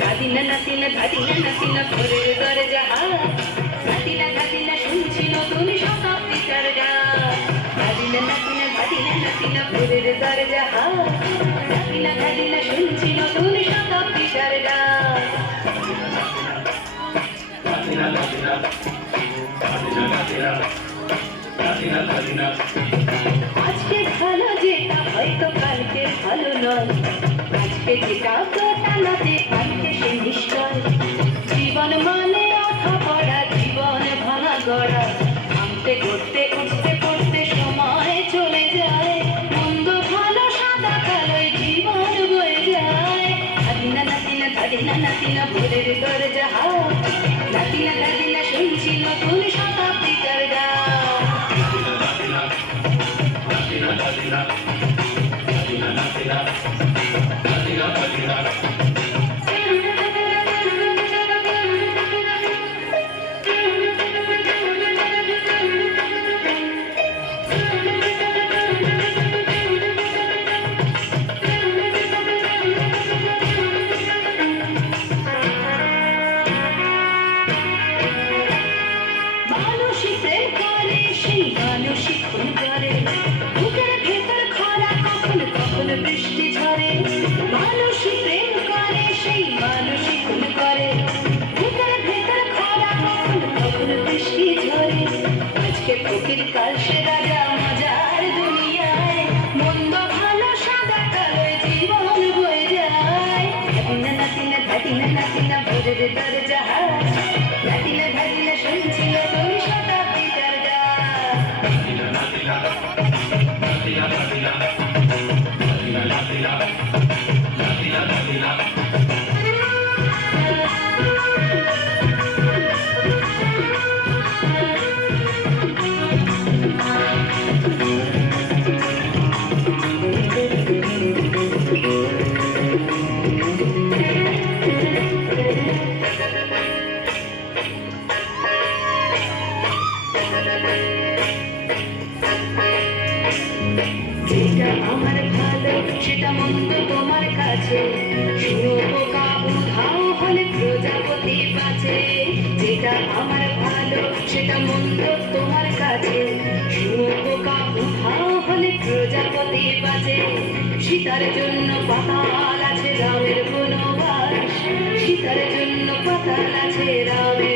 ধাদিনা নাতিনা ধাদিনা নাতিনা ভোরের দরজা ধাদিনা ধাদিনা শুনছি নতুন শতাব্দীটার গান ধাদিনা নাতিনা ভোরের দরজা ধাদিনা ধাদিনা শুনছি নতুন শতাব্দীটার গান আজকে ভালো যেটা হয়তো কালকে ভালো নয় আজকে যেটা প্রতালাতে কালকে সে নিশ্চয় জীবন মানে আধা পড়া জীবন ভাঙা গড়া ভাঙতে গড়তে উঠতে পড়তে সময় চলে যায় মন্দ ভালো সাদা কালোয় জীবন বয়ে যায় ধাদিনা নাতিনা ধাদিনা নাতিনা ভোরের দরজা ধাদিনা ধাদিনা শুনছি নতুন শতাব্দীটার গান বৃষ্টি ঝরে মানুষই প্রেম করে সেই মানুষই খুন করে বুকের ভেতর খরা কখন বৃষ্টি ঝরে আজকে ফকির কাল সে রাজা মজার দুনিয়ায় মন্দ ভালো সাদা কালোয় জীবন বয়ে যায় ধাদিনা নাতিনা ধাদিনা নাতিনা ভোরের দরজা ধাদিনা ধাদিনা শুনছি নতুন শতাব্দীটার যেটা আমার ভালো সেটা মন্দ তোমার কাছে শুয়োপোকা উধাও হলে প্রজাপতি বাঁচে যেটা আমার ভালো সেটা মন্দ তোমার কাছে শুয়োপোকা উধাও হলে প্রজাপতি বাঁচে সীতার জন্য পাতাল আছে রামের বনবাস সীতার জন্য পাতাল আছে রামের